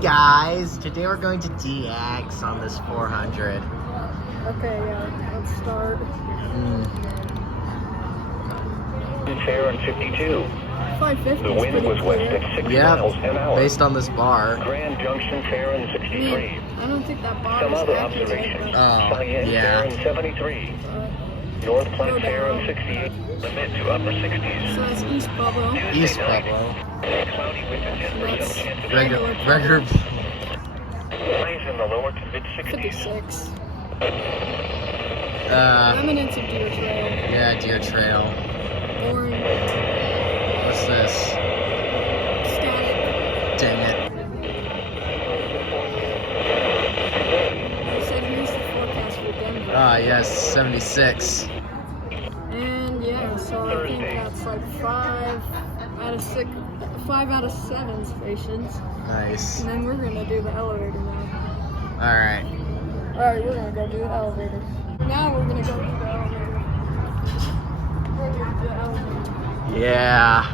guys, today we're going to DX on this 400. Okay, yeah, let's start. Fair and 52. 550. The wind was west at 6 miles an hour. Based on this bar. Grand Junction fair and 63. I don't think that bar Some is other accurate, observations. Oh, Cheyenne yeah. fair and 73. North Platte fair and 68. The mid to upper 60s. So that's East Pueblo. East Pueblo. Cloudy with a 10% chance of Regular. highs in the lower to mid 60s. 56. Remnants of Deer Trail. Yeah, Deer Trail. Boring. What's this? Static. Dang it. They said here's the forecast for Denver. Ah, yes, 76. And yeah, so I think that's like 5 out of 7 stations. Nice. And then we're gonna do the elevator now. Alright. Alright, we're gonna go do the elevator. Now we're gonna go do the elevator. We're gonna do the elevator. Yeah.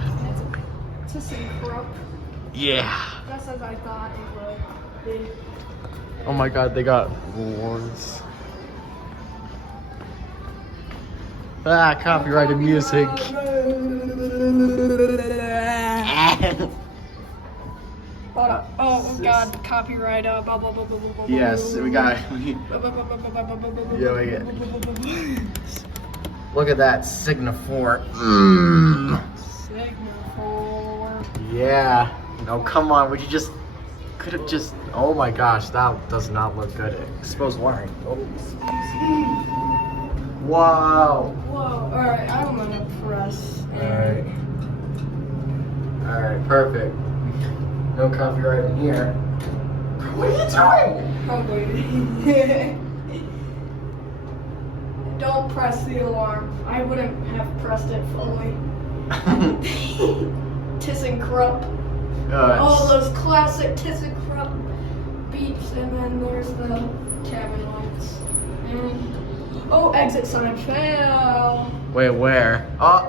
It's just corrupt. Yeah. Just as I thought it would be. Oh my god, they got awards. Ah, copyrighted music. Oh god, copyright, blah blah blah blah blah blah. Yes, we got. Yeah, we get. Look at that Signa 4. Signal 4. Yeah. No, come on. Would you just? Could have just. Oh my gosh, that does not look good. Exposed wiring. Oh. Wow. Whoa. Alright, I'm gonna press. Alright. Alright, perfect. No copyright in here. What are you doing? Probably. Don't press the alarm. I wouldn't have pressed it fully. ThyssenKrupp. All those classic ThyssenKrupp beeps, and then there's the cabin lights. And oh, exit sign fail. Wait, where? Oh.